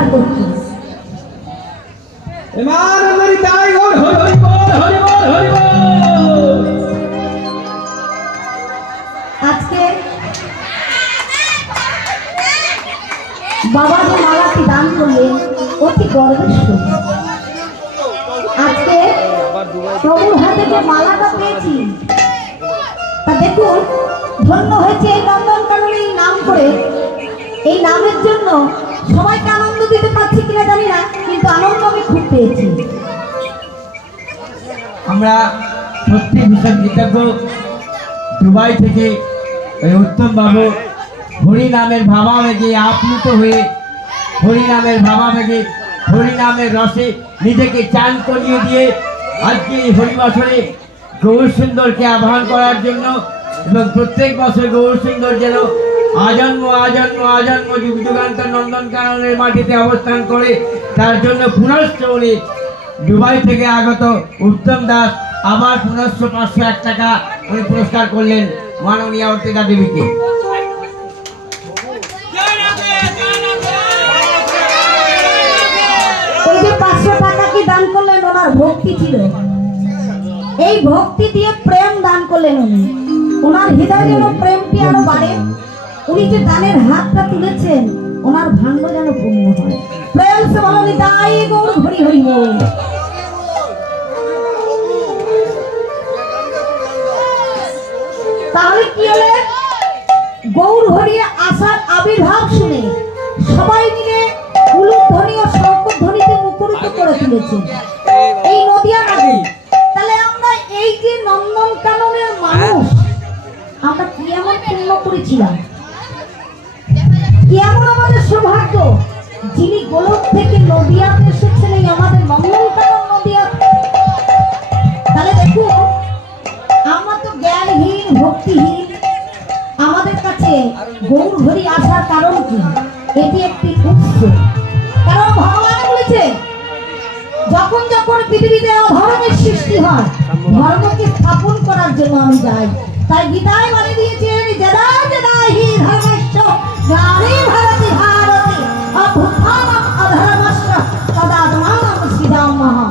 উদ্ধার করতে। আজকে বাবা যে মালাটি দান করলেন অতি গর্বের সহিত। আজকে প্রভুর হাতে যে মালাটা পেয়েছি তা দেখুন ধন্য হয়েছে এই নন্দনকাননে এই নাম করে। এই নামের জন্য সবাইকে আনন্দ দিতে পারছি কিনা জানি না, কিন্তু আনন্দ আমি খুব পেয়েছি। আমরা সত্যি ভীষণ কৃতজ্ঞ। দুবাই থেকে ওই উত্তম বাবু হরি নামের ভাবাবেগে আপ্লুত হয়ে হরি নামের ভাবাবেগে হরি নামের রসে নিজেকে চান করিয়ে দিয়ে আজকে এই হরিবাসরে গৌর সুন্দরকে আহ্বান করার জন্য এবং প্রত্যেক বছর গৌর সুন্দর যেন আজন্ম আজন্ম আজন্ম যুগ যুগান্তর নন্দনকাননের মাটিতে অবস্থান করে তার জন্য পুনশ্চ উনি দুবাই থেকে আগত উত্তম দাস আবার পুনশ্চ 501 টাকা উনি পুরস্কার করলেন মাননীয় অর্পিতা দেবীকে। ওই যে 500 টাকা কি দান করলেন ওনার ভক্তি ছিল। এই ভক্তি দিয়ে প্রেম দান করলেন উনি। ওনার হৃদয় যেন প্রেমটি আরো বাড়ে। উনি যে দানের হাতটা তুলেছেন ওনার ভাগ্য যেন পূর্ণ হয়। প্রেম সে বলো নিতাই গৌর হরি হরি বল। তাহলে কি হলে গৌর হরি আসার আবির্ভাব শুনে সবাই মিলে উলুধ্বনি ও শঙ্খধ্বনিতে মুখরিত করে তুলেছে এই নদিয়া নগরী। তাহলে আমরা এই যে নন্দনকাননের মানুষ আমরা কি এমন পূর্ণ করেছিলাম, কি এমন আমাদের সৌভাগ্য যিনি গোলক থেকে নদিয়াতে এসেছেন এই আমাদের নন্দনকানন নদিয়া। তাহলে দেখুন আমরা তো জ্ঞানহীন ভক্তিহীন, আমাদের কাছে গৌর হরি আসার কারণ কি? এটি একটি উৎস। কারণ ভগবান বলেছে যখন যখন পৃথিবীতে অধর্মের সৃষ্টি হয় ধর্মকে স্থাপন করার জন্য আমি যাই। তাই গীতায় বলে দিয়েছেন যদা যদা হি ধর্মস্য গ্লানি ভবতি ভারতে অভ্যুত্থানম অধর্মস্য তদাত্মানম সৃজাম্যহম।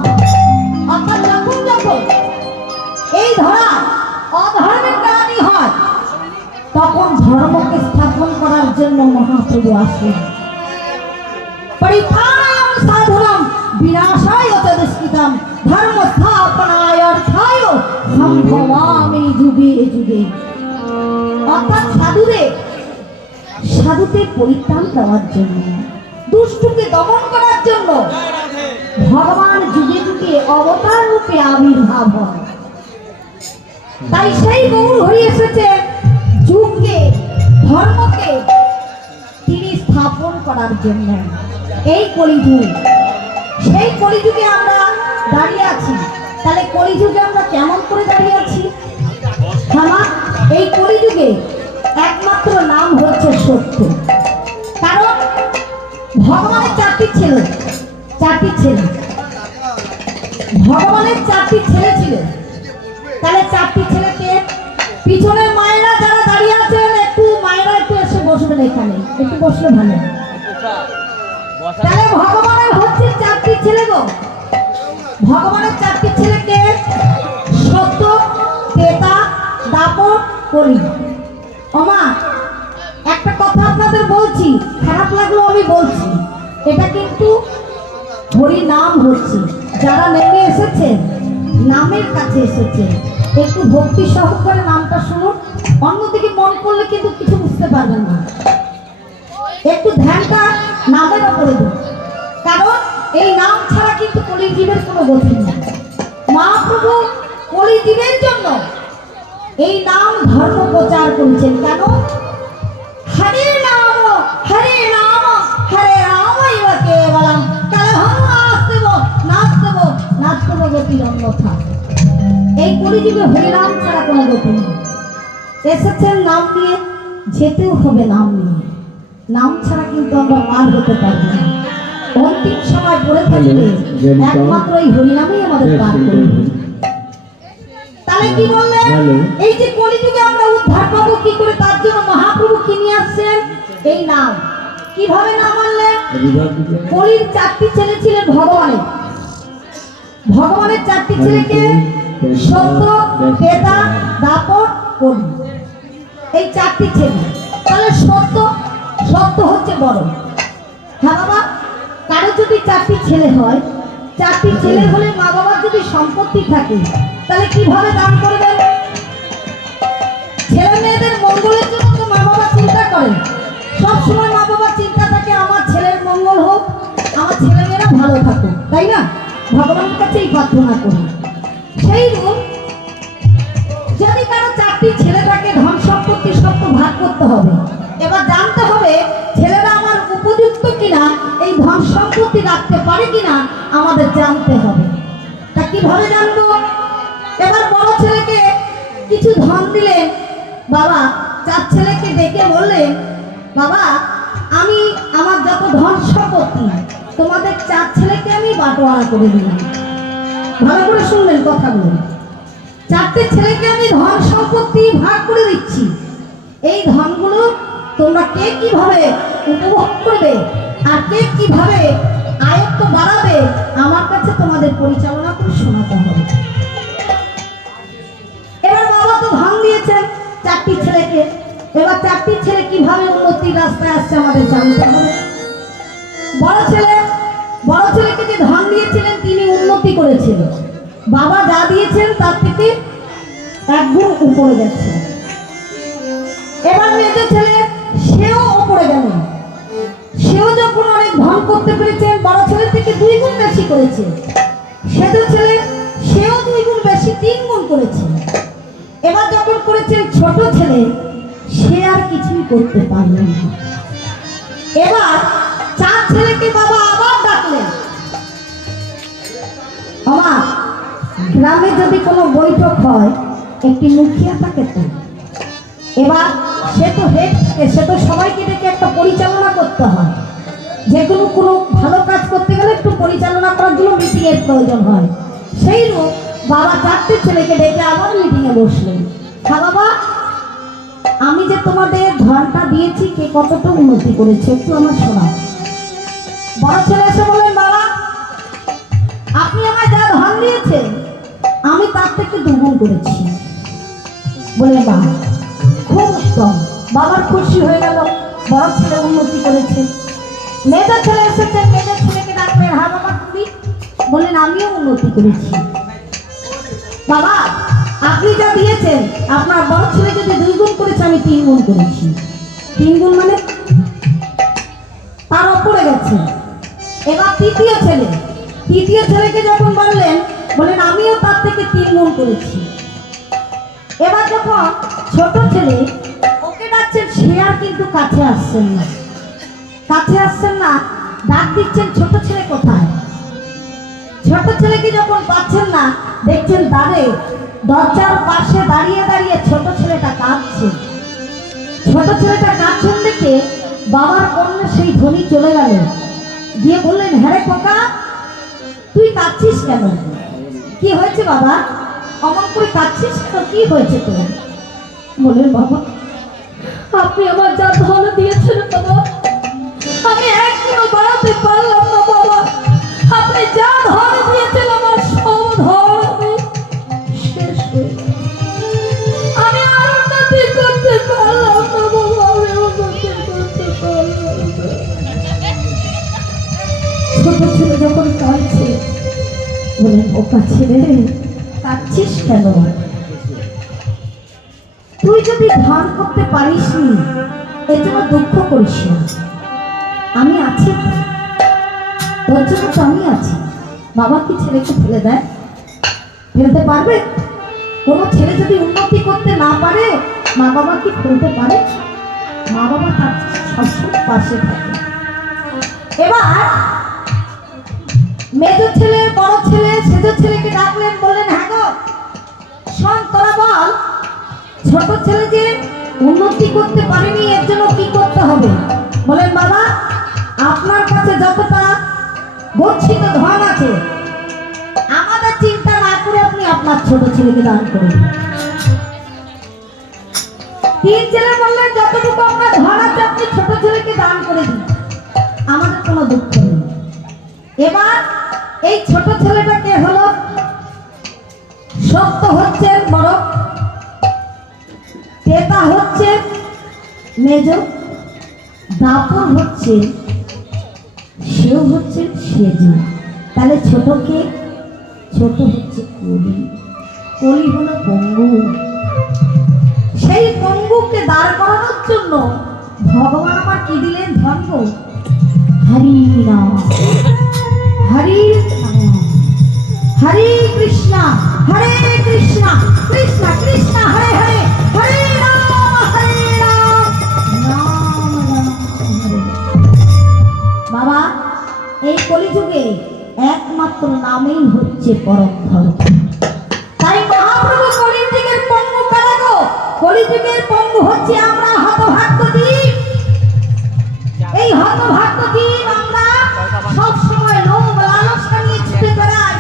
অর্থাৎ যখন যখন এই ধরা অধর্মের গ্লানি হয় তখন ধর্মকে স্থাপন করার জন্য মহাপ্রভু আসেন। পরিত্রাণায় সাধনাম বিনাশায় চ দুষ্কৃতম ধর্ম স্থাপনায় অর্থায় সম্ভবামি যুগে যুগে। অর্থাৎ সাধুদের পরিত্রাণ দেওয়ার জন্য, দুষ্টকে দমন করার জন্য ভগবান যুগে যুগে অবতার রূপে আবির্ভাব হয়। তাই সেই গৌর হরি এসেছে যুগকে ধর্মকে তিনি স্থাপন করার জন্য। এই কলিযুগ, সেই কলিযুগে আমরা দাঁড়িয়ে আছি। তাহলে কলিযুগে আমরা কেমন করে দাঁড়িয়ে আছি? হ্যাঁ, এই কলিযুগে একমাত্র নাম হচ্ছে সত্য। কারণ ভগবানের চারটি ছেলে ভগবানের চারটি ছেলে ছিল। তাহলে চারটি ছেলেকে পিছনের মায়েরা যারা দাঁড়িয়ে আছেন একটু মায়েরা একটু এসে বসবেন, এখানে একটু বসলে ভালো। তাহলে ভগবানের হচ্ছে চারটি ছেলে গো। ভগবানের চারটি ছেলেকে সত্য, ত্রেতা, দাপর, কলি। ওমা একটা কথা আপনাদের বলছি, খারাপ লাগলো আমি বলছি, এটা কিন্তু হরি নাম হচ্ছে। যারা নেমে এসেছে নামের কাছে এসেছে একটু ভক্তি সহকারে নামটা শুনুন। অন্যদিকে মন করলে কিন্তু কিছু বুঝতে পারবেন না। একটু ধ্যানটা নামের ওপরে দিন, কারণ এই নাম ছাড়া কিন্তু কলিজীবের কোনো গতি নেই। মহাপ্রভু কলিজীবের জন্য এই নাম ধর্ম প্রচার করেছেন। কেন? হরে নাম হরে রাম হরে রাম কেবলম কলহম নাস্তেব গতির অন্যথা। এই কলিযুগে হরিনাম ছাড়া কোনো গতি নেই। এসেছেন নাম নিয়ে, যেতেও হবে নাম নিয়ে। নাম ছাড়া কিন্তু আমরা পার হতে পারবো না। অন্তিম সময় পড়ে থাকলে একমাত্র এই হরিনামই আমাদের পার করবে। তাহলে কি বললেন? এই যে কলিযুগে আমরা উদ্ধার পাবো কি করে, তার জন্য মহাপ্রভু কি নিয়ে আসছেন? এই নাম। কিভাবে না মানলেন? কলির 4টি ছেলে ছিলেন ভগবানের। ভগবানের 4টি ছেলেকে সত্য, ত্রেতা, দাপর, কলি, এই 4টি ছেলে। তাহলে সত্য হচ্ছে বড়। হ্যাঁ বাবা, কারো যদি 4টি ছেলে হয়, 4টি ছেলে হলে মা বাবার যদি সম্পত্তি থাকে, তাহলে কিভাবে দান করবেন? ছেলে মেয়েদের মঙ্গলের জন্য তো মা বাবা চিন্তা করেন। সবসময় মা বাবার চিন্তা থাকে আমার ছেলের মঙ্গল হোক, আমার ছেলে মেয়েরা ভালো থাকুক, তাই না? ভগবানের কাছেই প্রার্থনা করি। সেই রূপ যদি কারো 4টি ছেলে থাকে, ধন সম্পত্তি সব তো ভাগ করতে হবে। এবার জানতে হবে ছেলেরা আমার উপযুক্ত কিনা, এই ধন সম্পত্তি রাখতে পারে কিনা আমাদের জানতে হবে। তা কিভাবে জানবো? এবার বড় ছেলেকে কিছু ধন দিলেন বাবা, 4 ছেলেকে ডেকে বললেন, বাবা আমি আমার যত ধন সম্পত্তি তোমাদের 4 ছেলেকে আমি বাটোয়ারা করে দিলাম। ভালো করে শুনলেন কথাগুলো। 4টে ছেলেকে আমি ধন সম্পত্তি ভাগ করে দিচ্ছি। এই ধনগুলো তোমরা কে কিভাবে উপভোগ করবে আর কে কিভাবে আয়ত্ত বাড়াবে, আমার কাছে তোমাদের পরিচালনা করে শোনাতে হবে। এবার বাবা তো ধন দিয়েছেন 4টি ছেলেকে, এবার 4টি ছেলে কিভাবে উন্নতির রাস্তায় আসছে আমাদের জানতে হবে। বড় ছেলেকে যে ধন দিয়েছিলেন তিনি উন্নতি করেছিলেন। বাবা যা দিয়েছেন তার থেকে 1 গুণ উপরে গেছে। এবার মেজো ছেলে, সেও উপরে গেলেন। সেও যখন অনেক ধন করতে পেরেছেন, বড় ছেলে থেকে 2 গুণ বেশি করেছে। সেজো ছেলে, সেও 2 গুণ বেশি, 3 গুণ করেছে। এবার যখন করেছেন ছোট ছেলে, সে আর কিছুই করতে পারলেন না। এবার 4 ছেলেকে বাবা আবার ডাকলেন। আমা, গ্রামে যদি কোনো বৈঠক হয়, একটি মুখিয়া থাকে তো, এবার সে তো হেড, সে তো সবাইকে ডেকে একটা পরিচালনা করতে হয়। যে কোনো ভালো কাজ করতে গেলে একটু পরিচালনা করার জন্য মিটিংয়ের প্রয়োজন হয়। সেই রূপ বাবা 4টে ছেলেকে ডেকে আবার মিটিংয়ে বসলেন। হ্যাঁ বাবা, আমি যে তোমাদের ধনটা দিয়েছি কে কতটা উন্নতি করেছে একটু আমার শোনাও। বড় ছেলে এসে বললেন, বাবা আপনি আমায় যা ধন দিয়েছেন আমি তার থেকে 2 গুণ করেছি। বলে বাবা খুব উত্তম। বাবার খুশি হয়ে গেল, বড় ছেলে উন্নতি করেছে। মেজো ছেলে এসেছেন, মেজো ছেলেকে ডাকলেন। হ্যাঁ বাবা তুমি? বললেন আমিও উন্নতি করেছি। বাবা আপনি যা দিয়েছেন, আপনার বড় ছেলে যদি 2 গুণ করেছে, আমি 3 গুণ করেছি। 3 গুণ মানে তার ওপরে গেছে। এবার তৃতীয় ছেলেকে যখন বললেন আমিও তার থেকে 3 গুণ করেছি। এবার যখন ছোট ছেলে ওকে ডাকছেন, সে আর কিন্তু কাছে আসছেন না, ডাক দিচ্ছেন ছোট ছেলে কোথায়। ছোট ছেলেকে যখন পাচ্ছেন না, দেখছেন দরজার পাশে দাঁড়িয়ে দাঁড়িয়ে ছোট ছেলেটা কাঁদছে। ছোট ছেলেটা কাঁদছেন দেখে বাবার কন্যা সেই ধনী চলে গেল, গিয়ে বললেন, হ্যাঁ রে খোকা তুই কাঁদছিস কেন? কি হয়েছে বাবা, অমন করে কাঁদছিস কেন, কি হয়েছে তোর? বললেন, বাবা আপনি আমার যা ধন দিয়েছেন বাবা, আমি 1 গুণ বাড়াতে পারলাম না বাবা। আপনি যা ধন দিয়েছেন আমার সব ধন আমি শেষ হয়ে গেল। আমি আর উন্নতি করতে পারলাম না বাবা, আমি উন্নতি করতে পারলাম না। ছোট ছেলে যখন কাঁদছে, বলেন, ওকা ছেলে কাঁদছিস কেন? তুই যদি ধান করতে পারিস নি, এর জন্য দুঃখ করিস না। আমি আছি, তোর জন্য তো আমি আছি। বাবা কি ছেলেকে ফেলে দেয়? ফেলতে পারবে? কোনো ছেলে যদি উন্নতি করতে না পারে, মা বাবা কি ফেলতে পারে? মা বাবা তার সবসময় পাশে থাকে। এবার মেজো ছেলে, বড় ছেলে, সেজো ছেলেকে ডাকলেন। বললেন, হ্যাঁ গো শোন, তোরা বল ছোট ছেলে যে উন্নতি করতে পারেনি, এর জন্য কি করতে হবে? বলেন, বাবা আপনার কাছে যতটা গচ্ছিত ধন আছে, আমাদের চিন্তা না করে আপনি আপনার ছোট ছেলেকে দান করুন। 3 ছেলে বললেন, যতটুকু আপনার ধন আছে আপনি ছোট ছেলেকে দান করে দিন। আমাদের কোনো দুঃখ নেই। এবার এই ছোট ছেলেটাকে হলো সত্য হচ্ছে বড়, তেতা হচ্ছে মেজ, দাপর হচ্ছে সেও হচ্ছে সেজ। তাহলে ছোটকে ছোট হচ্ছে কলি, কলি হলো পঙ্গু। সেই পঙ্গুকে দাঁড় করানোর জন্য ভগবান আমার কি দিলেন ধর্ম, হরি রাম হরি রাম হরে কৃষ্ণ হরে কৃষ্ণ কৃষ্ণ কৃষ্ণ হরে হরে হরে রাম রাম রাম হরে। বাবা, এই কলিযুগে একমাত্র নামেই হচ্ছে পরম ধর্ম। তাই মহাপ্রভু কলিযুগের পঙ্গু কারা গো? কলিযুগের পঙ্গু হচ্ছে আমরা, হতভাগ্য জীব। এই হতভাগ্য জীব আমরা সবসময় লোভ লালসা নিয়ে ছুটে বেড়াই।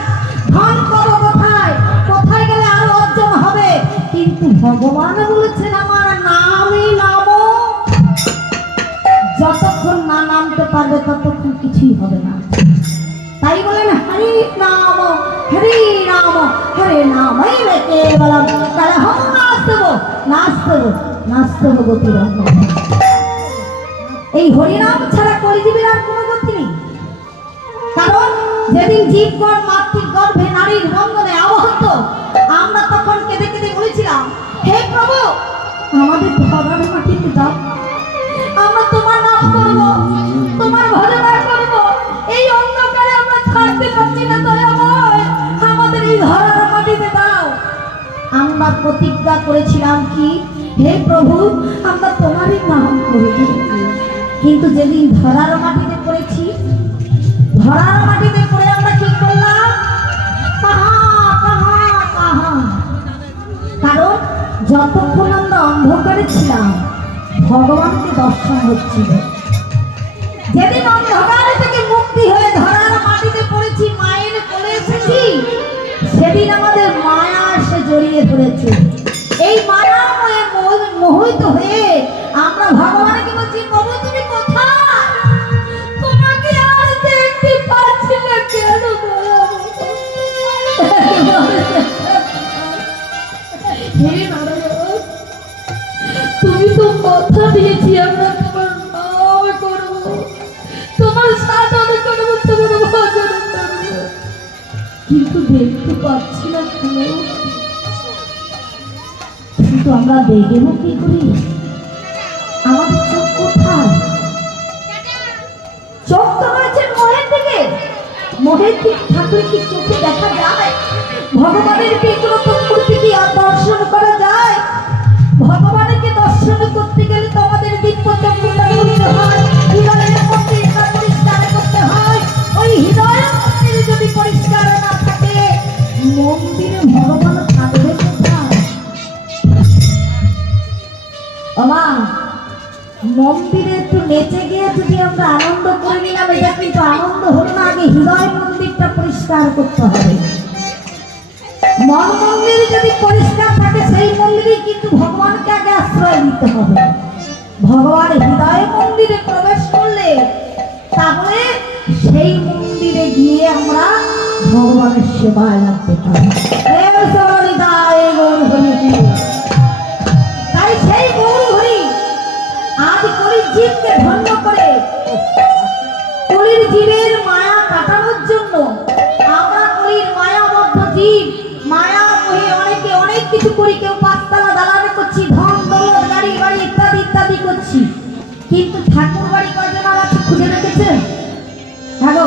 ধন পাবো কোথায়, কোথায় গেলে আরো অর্জন হবে, কিন্তু ভগবান বলেছেন আমার নামই নাম। যতক্ষণ না নামতে পারবে ততক্ষণ কিছুই হবে না। তাই বলেন হরি নাম হরি নাম হরে নামই কেবলম। তাহলে হম নাচ দেবো নাচ দেবো নাচ দেবো গতি রঙ্গ। এই হরিনাম ছাড়া কলিযুগের আর কোনো গতি নেই। কারণ যেদিন জীবগণ মাতৃ গর্ভে নারীর বন্ধনে আবদ্ধ, আমরা তখন কেঁদে কেঁদে বলেছিলাম, হে প্রভু আমাদের ধরার মাটিতে দাও, আমরা তোমার নাম করবো, তোমার ভজনা করবো। এই অন্ধকারে আমরা ছাড়তে পারছি না, দয়াময় আমাদের এই ধরার মাটিতে দাও। আমরা প্রতিজ্ঞা করেছিলাম কি, হে প্রভু আমরা তোমারই নাম করব। কিন্তু যেদিন ধরার মাটিতে পড়েছি, ধরার মাটিতে পড়ে আমরা কি করলাম, কাহা কাহা কাহা। কারণ যতক্ষণ আমরা অন্ধকারে ছিলাম ভগবানকে দর্শন হচ্ছিল। যেদিন অন্ধকার থেকে মুক্তি হয়ে ধরার মাটিতে পড়েছি, মায়ের কোলে এসেছি, সেদিন আমাদের মায়া এসে জড়িয়ে ধরেছে। এই মায়াময়ে মোহিত হয়ে আমরা ভগবানকে বলছি, প্রভু তুমি কোথায়, তোমাকে আর দেখতে পাচ্ছি না কেন গো? হে নারায়ণ, তুমি তো কথা দিয়েছি আমরা তোমার নাম করব, তোমার সাধন করব, তোমার ভজন করব, কিন্তু দেখতে পাচ্ছি না কেন? কিন্তু আমরা দেখবো কি করি? আমাদের চোখ কোথায়? চোখ তো রয়েছে মোহের দিকে। মোহের দিকে ঠাকুর কি চোখে দেখা যায়? ভগবানের বিগ্রহ মূর্তি কি আর দর্শন করা যায়? ভগবানকে দর্শন করতে গেলে তো আমাদের দিব্য চক্ষুটা খুলতে হয়, হৃদয়ের মন্দিরটা পরিষ্কার করতে হয়। ওই হৃদয়ের মন্দির যদি পরিষ্কার না থাকে, মন্দিরে ভগবান থাকবে কোথায়? বাবা, মন্দিরে একটু নেচে গিয়ে যদি আমরা আনন্দ করে নিলাম, এটা কিন্তু আনন্দ হলো না। আগে হৃদয় মন্দিরটা পরিষ্কার করতে হবে। মন মন্দির যদি পরিষ্কার থাকে, সেই মন্দিরে কিন্তু ভগবানকে আগে আশ্রয় দিতে হবে। ভগবান হৃদয় মন্দিরে প্রবেশ করলে তাহলে সেই মন্দিরে গিয়ে আমরা ভগবানের সেবায় লাগতে পারি। তাই সেই গৌর হরি আজ কলির জীবকে ধন্য করে, কলির জীবের মায়া কাটানোর জন্য আমরা কলির মায়াবদ্ধ জীব, মায়া মোহে অনেকে অনেক কিছু করি। কেউ পাঁচতলা দালানে করছি, ধন দৌলত গাড়ি বাড়ি ইত্যাদি ইত্যাদি করছি, কিন্তু ঠাকুর বাড়ি কয়জন আছে খুঁজে রেখেছেন? হ্যালো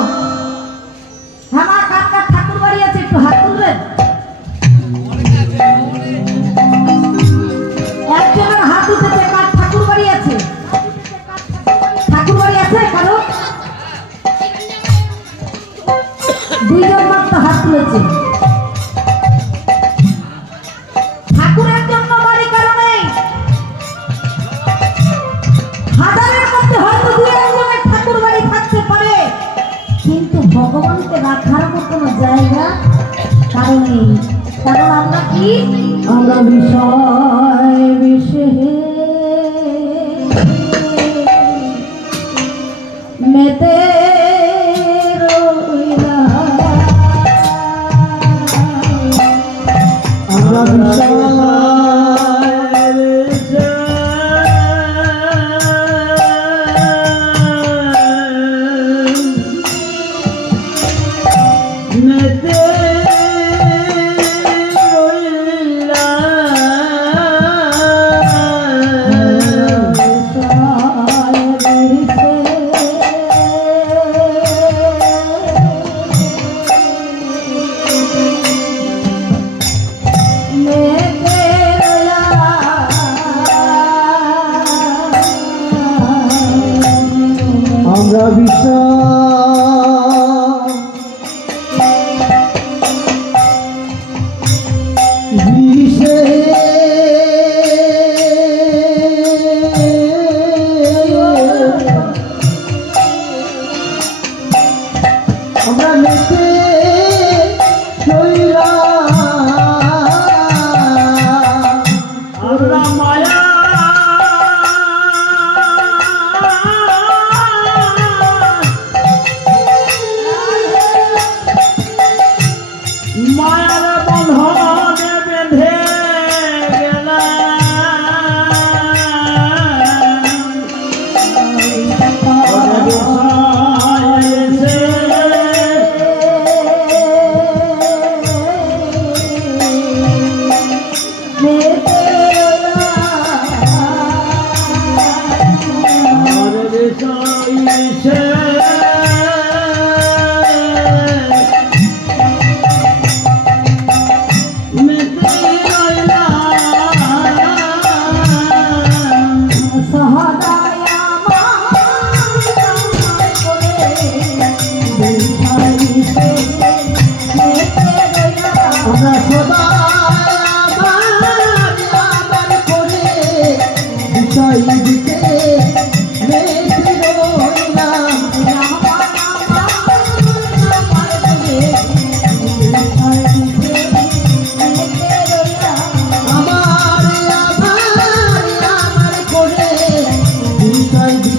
হ্যাঁ মা, কার কার ঠাকুর বাড়ি আছে একটু হাত তুলবেন। একজনের হাত উঠেছে, কার ঠাকুর বাড়ি আছে? ঠাকুর বাড়ি আছে কারো? দুইজন মাত্র হাত তুলেছে। ঠাকুরের জন্য বাড়ি কারো নেই। হাজারের মধ্যে হয়তো দু একজনের ঠাকুর বাড়ি থাকতে পারে, কিন্তু ভগবানকে রাখার মতো জায়গা কারো নেই। কারণ আমরা কি, আমরা বিষয় বিশেষ মেতে রইলা আমরা বিষয় মেতে আমরা বিষে আমরা মেতে আমরা মায়া মায়ার বন্ধনে বেঁধে আমরা সবাই আমার করে বিষয় দিতে মেতে রইলাম আমার করে বিষয়